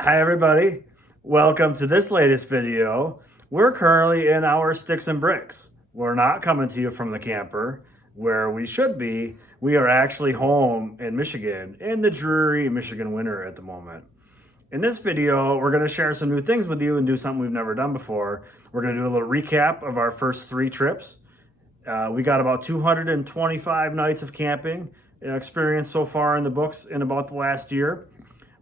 Hi everybody, welcome to this latest video. We're currently in our sticks and bricks. We're not coming to you from the camper where we should be. We are actually home in Michigan in the dreary Michigan winter at the moment. In this video, we're going to share some new things with you and do something we've never done before. We're going to do a little recap of our first 3 trips. We got about 225 nights of camping experience so far in the books in about the last year.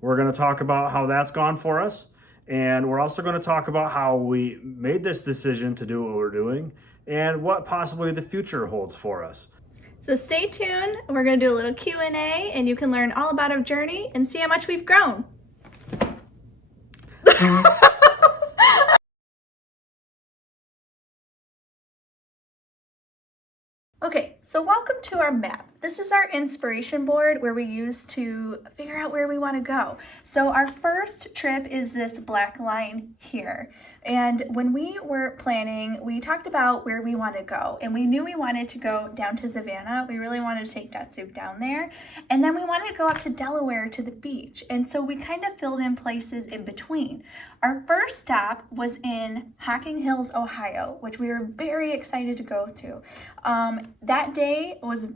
We're going to talk about how that's gone for us. And we're also going to talk about how we made this decision to do what we're doing and what possibly the future holds for us. So stay tuned. We're going to do a little Q&A and you can learn all about our journey and see how much we've grown. Okay, so welcome to our map. This is our inspiration board where we use to figure out where we want to go. So our first trip is this black line here. And when we were planning, we talked about where we want to go. And we knew we wanted to go down to Savannah. We really wanted to take Datsuk down there. And then we wanted to go up to Delaware to the beach. And so we kind of filled in places in between. Our first stop was in Hocking Hills, Ohio, which we were very excited to go to. That day was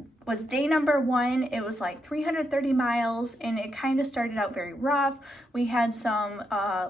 day number 1. It was like 330 miles and it kind of started out very rough. We had some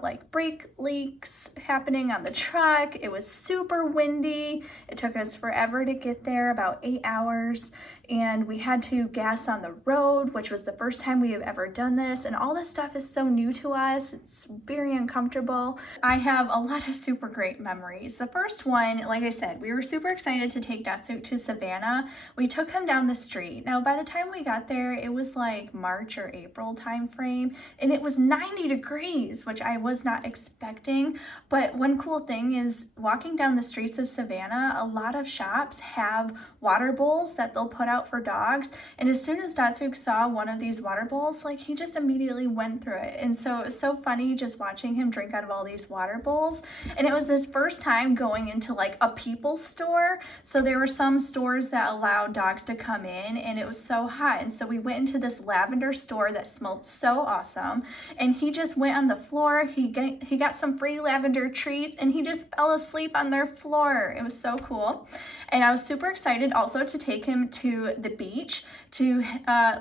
like brake leaks happening on the truck. It was super windy. It took us forever to get there, about 8 hours, and we had to gas on the road, which was the first time we have ever done this, and all this stuff is so new to us. It's very uncomfortable. I have a lot of super great memories. The first one, like I said, we were super excited to take Datsuk to Savannah. We took him down the street. Now, by the time we got there, it was like March or April time frame, and it was 90 degrees, which I was not expecting. But one cool thing is walking down the streets of Savannah, a lot of shops have water bowls that they'll put out for dogs. And as soon as Datsuk saw one of these water bowls, like he just immediately went through it. And so it was so funny just watching him drink out of all these water bowls. And it was his first time going into like a people store. So there were some stores that allowed dogs to come in, and it was so hot. And so we went into this lavender store that smelled so awesome. And he just went on the floor. He got some free lavender treats and he just fell asleep on their floor. It was so cool. And I was super excited also to take him to the beach to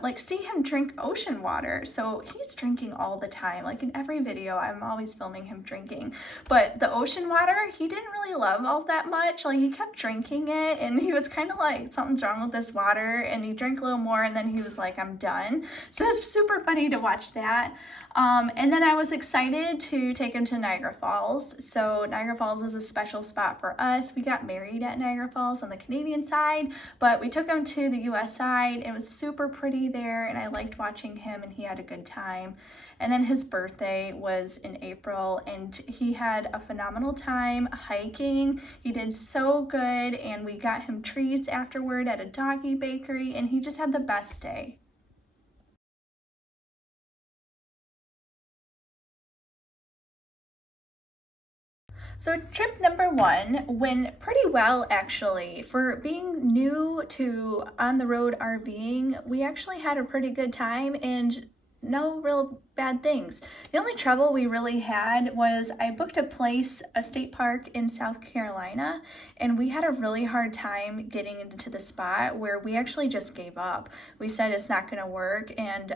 like see him drink ocean water. So he's drinking all the time. Like in every video, I'm always filming him drinking. But the ocean water, he didn't really love all that much. Like he kept drinking it and he was kind of like, something's wrong with this water. And he drank a little more and then he was like, I'm done. So it was super funny to watch that. And then I was excited to take him to Niagara Falls. So Niagara Falls is a special spot for us. We got married at Niagara Falls on the Canadian side, but we took him to the US side. It was super pretty there and I liked watching him and he had a good time. And then his birthday was in April and he had a phenomenal time hiking. He did so good and we got him treats afterward at a doggy bakery and he just had the best day. So trip number 1 went pretty well actually. For being new to on the road RVing, we actually had a pretty good time and no real bad things. The only trouble we really had was I booked a state park in South Carolina, and we had a really hard time getting into the spot where we actually just gave up. We said it's not going to work, and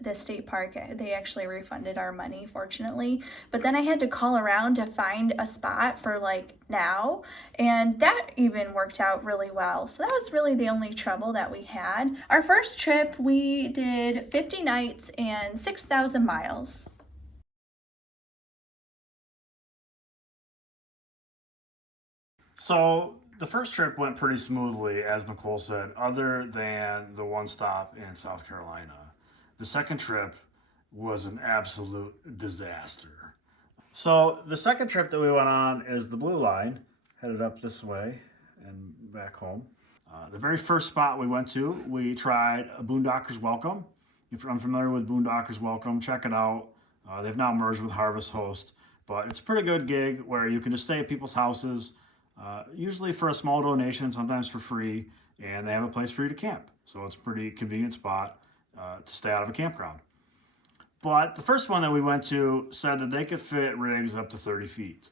the state park, they actually refunded our money, fortunately. But then I had to call around to find a spot for like now, and that even worked out really well. So that was really the only trouble that we had. Our first trip, we did 50 nights and 6,000 miles. So the first trip went pretty smoothly, as Nicole said, other than the one stop in South Carolina. The second trip was an absolute disaster. So the second trip that we went on is the Blue Line, headed up this way and back home. The very first spot we went to, we tried a Boondocker's Welcome. If you're unfamiliar with Boondocker's Welcome, check it out. They've now merged with Harvest Host, but it's a pretty good gig where you can just stay at people's houses, usually for a small donation, sometimes for free, and they have a place for you to camp. So it's a pretty convenient spot to stay out of a campground. But the first one that we went to said that they could fit rigs up to 30 feet.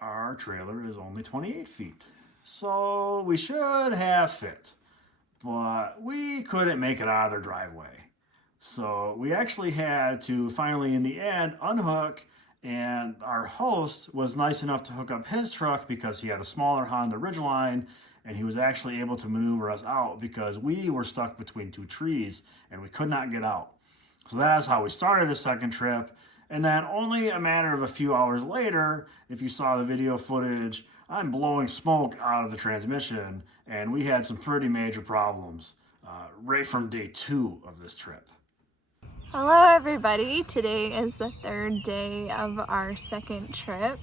Our trailer is only 28 feet. So we should have fit, but we couldn't make it out of their driveway. So we actually had to finally, in the end, unhook, and our host was nice enough to hook up his truck because he had a smaller Honda Ridgeline, and he was actually able to maneuver us out because we were stuck between two trees and we could not get out. So that's how we started the second trip. And then only a matter of a few hours later, if you saw the video footage, I'm blowing smoke out of the transmission, and we had some pretty major problems right from day 2 of this trip. Hello everybody, today is the third day of our second trip,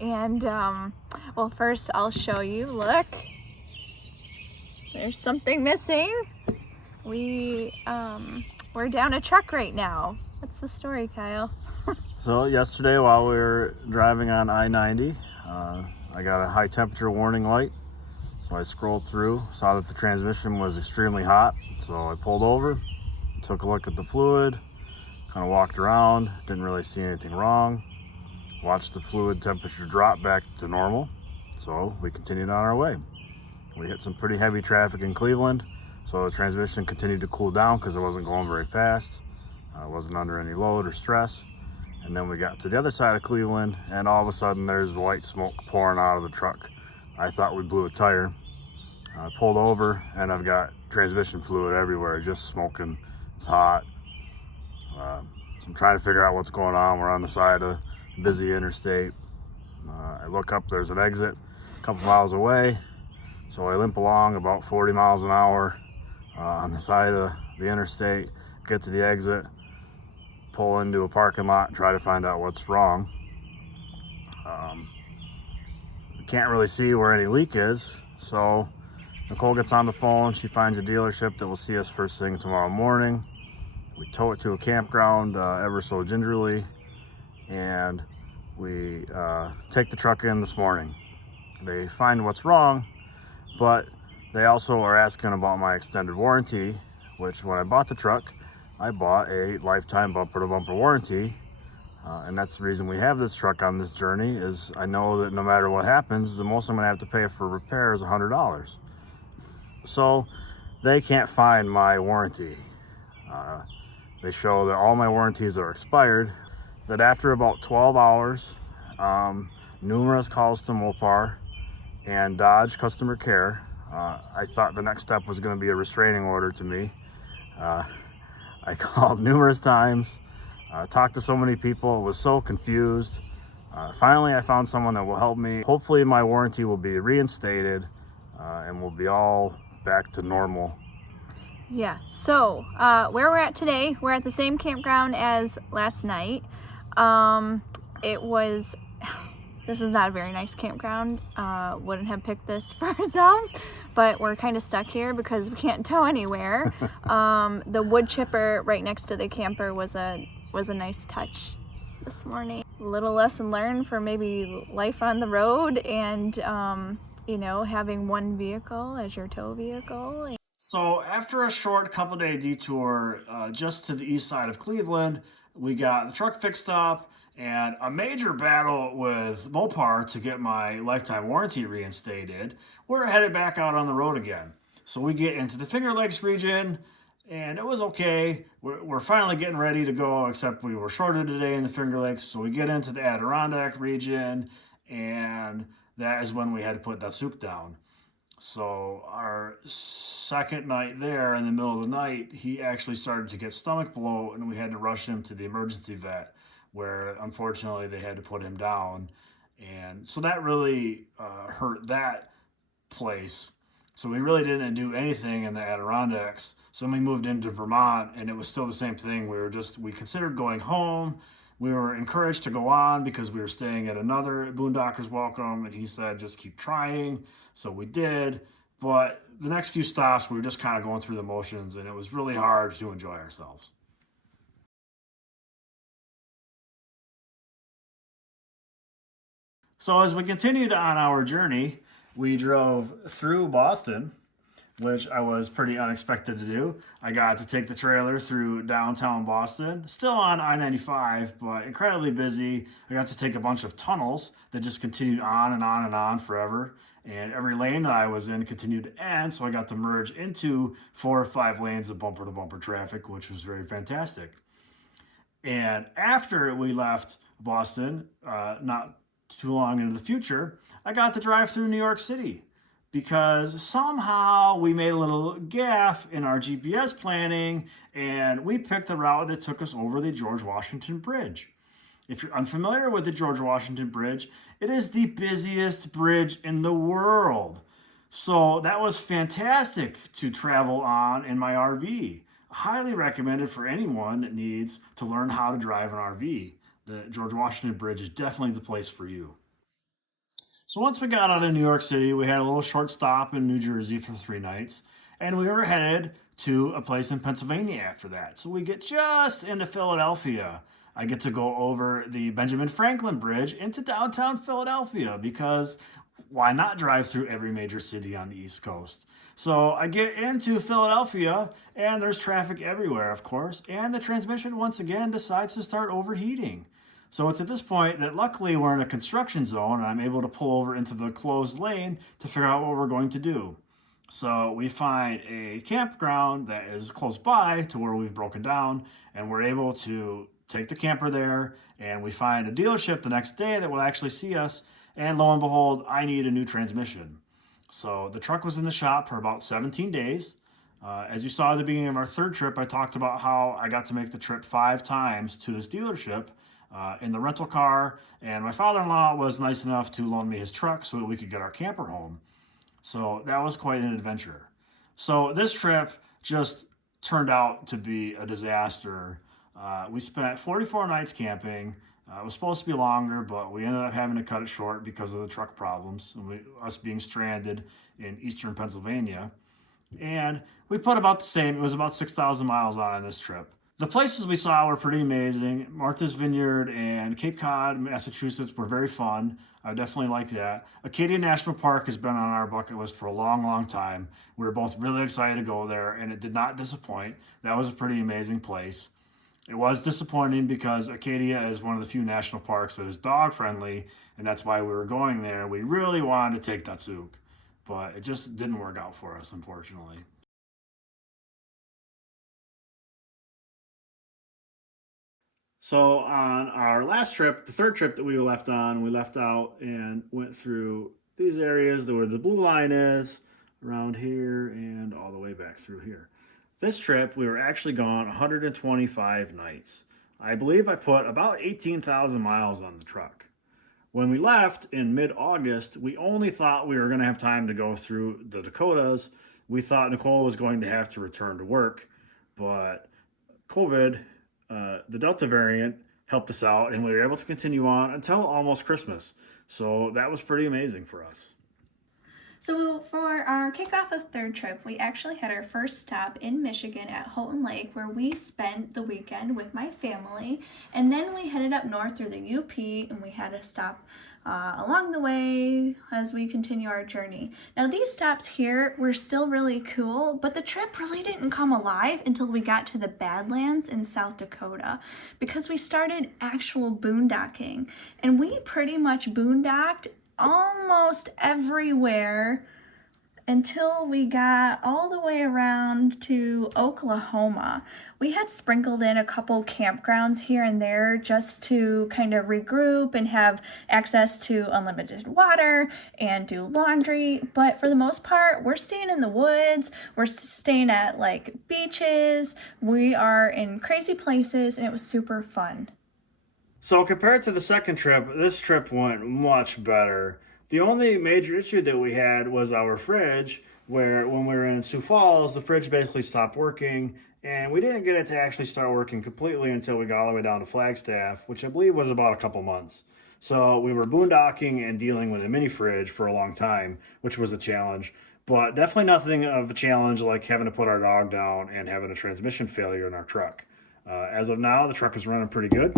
and well, first I'll show you. Look, there's something missing. We're down a truck right now. What's the story, Kyle? So yesterday while we were driving on I-90, I got a high temperature warning light. So I scrolled through, saw that the transmission was extremely hot. So I pulled over, took a look at the fluid, kind of walked around, didn't really see anything wrong. Watched the fluid temperature drop back to normal. So we continued on our way. We hit some pretty heavy traffic in Cleveland. So the transmission continued to cool down because it wasn't going very fast. It wasn't under any load or stress. And then we got to the other side of Cleveland, and all of a sudden there's white smoke pouring out of the truck. I thought we blew a tire. I pulled over, and I've got transmission fluid everywhere, just smoking. It's hot. So I'm trying to figure out what's going on. We're on the side of a busy interstate. I look up, there's an exit a couple miles away. So I limp along about 40 miles an hour on the side of the interstate, get to the exit, pull into a parking lot, and try to find out what's wrong. Can't really see where any leak is, so Nicole gets on the phone. She finds a dealership that will see us first thing tomorrow morning. We tow it to a campground ever so gingerly, and we take the truck in this morning. They find what's wrong, but they also are asking about my extended warranty, which when I bought the truck, I bought a lifetime bumper-to-bumper warranty, and that's the reason we have this truck on this journey. Is I know that no matter what happens, the most I'm going to have to pay for repair is $100. So they can't find my warranty. They show that all my warranties are expired. That after about 12 hours, numerous calls to Mopar and Dodge customer care, I thought the next step was going to be a restraining order to me. I called numerous times, talked to so many people, was so confused. Finally, I found someone that will help me. Hopefully my warranty will be reinstated and we'll be all back to normal. Yeah, so where we're at today, we're at the same campground as last night. This is not a very nice campground. Wouldn't have picked this for ourselves, but we're kind of stuck here because we can't tow anywhere. The wood chipper right next to the camper was a nice touch this morning. A little lesson learned for maybe life on the road, and having one vehicle as your tow vehicle. So after a short couple-day detour just to the east side of Cleveland, we got the truck fixed up and a major battle with Mopar to get my lifetime warranty reinstated. We're headed back out on the road again. So we get into the Finger Lakes region, and it was okay. We're finally getting ready to go, except we were shorter today in the Finger Lakes. So we get into the Adirondack region, and that is when we had to put Datsuk down. So our second night there, in the middle of the night, he actually started to get stomach bloat, and we had to rush him to the emergency vet, where unfortunately they had to put him down. And so that really hurt that place. So we really didn't do anything in the Adirondacks. So then we moved into Vermont, and it was still the same thing. We considered going home. We were encouraged to go on because we were staying at another Boondocker's Welcome, and he said, just keep trying. So we did. But the next few stops, we were just kind of going through the motions, and it was really hard to enjoy ourselves. So as we continued on our journey, we drove through Boston. which I was pretty unexpected to do. I got to take the trailer through downtown Boston, still on I-95, but incredibly busy. I got to take a bunch of tunnels that just continued on and on and on forever. And every lane that I was in continued to end, so I got to merge into 4 or 5 lanes of bumper-to-bumper traffic, which was very fantastic. And after we left Boston, not too long into the future, I got to drive through New York City because somehow we made a little gaffe in our GPS planning and we picked the route that took us over the George Washington Bridge. If you're unfamiliar with the George Washington Bridge, it is the busiest bridge in the world. So that was fantastic to travel on in my RV. Highly recommended for anyone that needs to learn how to drive an RV. The George Washington Bridge is definitely the place for you. So once we got out of New York City, we had a little short stop in New Jersey for 3 nights, and we were headed to a place in Pennsylvania after that. So we get just into Philadelphia. I get to go over the Benjamin Franklin Bridge into downtown Philadelphia because why not drive through every major city on the East Coast? So I get into Philadelphia and there's traffic everywhere, of course, and the transmission once again decides to start overheating. So it's at this point that luckily we're in a construction zone and I'm able to pull over into the closed lane to figure out what we're going to do. So we find a campground that is close by to where we've broken down and we're able to take the camper there, and we find a dealership the next day that will actually see us, and lo and behold, I need a new transmission. So the truck was in the shop for about 17 days. As you saw at the beginning of our 3rd trip, I talked about how I got to make the trip 5 times to this dealership in the rental car, and my father-in-law was nice enough to loan me his truck so that we could get our camper home. So that was quite an adventure. So this trip just turned out to be a disaster. We spent 44 nights camping. It was supposed to be longer, but we ended up having to cut it short because of the truck problems and us being stranded in eastern Pennsylvania. And we put about the same, it was about 6,000 miles on this trip. The places we saw were pretty amazing. Martha's Vineyard and Cape Cod, Massachusetts were very fun. I definitely like that. Acadia National Park has been on our bucket list for a long, long time. We were both really excited to go there, and it did not disappoint. That was a pretty amazing place. It was disappointing because Acadia is one of the few national parks that is dog friendly, and that's why we were going there. We really wanted to take Datsuk, but it just didn't work out for us, unfortunately. So on our last trip, the 3rd trip that we left on, we left out and went through these areas where the blue line is, around here and all the way back through here. This trip, we were actually gone 125 nights. I believe I put about 18,000 miles on the truck. When we left in mid-August, we only thought we were going to have time to go through the Dakotas. We thought Nicole was going to have to return to work, but COVID, the Delta variant, helped us out and we were able to continue on until almost Christmas. So that was pretty amazing for us. So for our kickoff of 3rd trip, we actually had our first stop in Michigan at Houghton Lake, where we spent the weekend with my family, and then we headed up north through the UP, and we had a stop along the way as we continue our journey. Now these stops here were still really cool, but the trip really didn't come alive until we got to the Badlands in South Dakota, because we started actual boondocking, and we pretty much boondocked almost everywhere until we got all the way around to Oklahoma. We had sprinkled in a couple campgrounds here and there just to kind of regroup and have access to unlimited water and do laundry, but for the most part, we're staying in the woods, we're staying at like beaches, we are in crazy places, and it was super fun. So compared to the 2nd trip, this trip went much better. The only major issue that we had was our fridge, where when we were in Sioux Falls, the fridge basically stopped working, and we didn't get it to actually start working completely until we got all the way down to Flagstaff, which I believe was about a couple months. So we were boondocking and dealing with a mini fridge for a long time, which was a challenge, but definitely nothing of a challenge like having to put our dog down and having a transmission failure in our truck. As of now, the truck is running pretty good,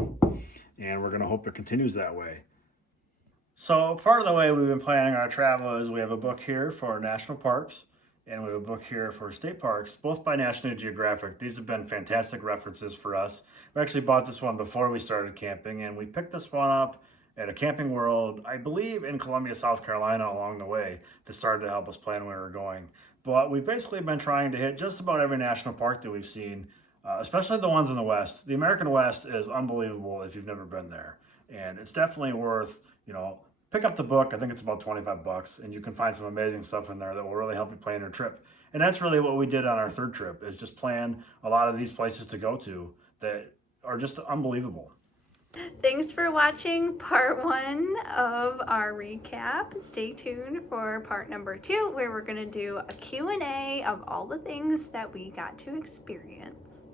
and we're going to hope it continues that way. So part of the way we've been planning our travel is we have a book here for our national parks, and we have a book here for state parks, both by National Geographic. These have been fantastic references for us. We actually bought this one before we started camping, and we picked this one up at a Camping World, I believe in Columbia, South Carolina along the way, that started to help us plan where we were going. But we've basically been trying to hit just about every national park that we've seen, especially the ones in the West. The American West is unbelievable if you've never been there. And it's definitely worth, pick up the book. I think it's about 25 bucks, and you can find some amazing stuff in there that will really help you plan your trip. And that's really what we did on our third trip, is just plan a lot of these places to go to that are just unbelievable. Thanks for watching part 1 of our recap. Stay tuned for part number 2, where we're going to do a Q&A of all the things that we got to experience.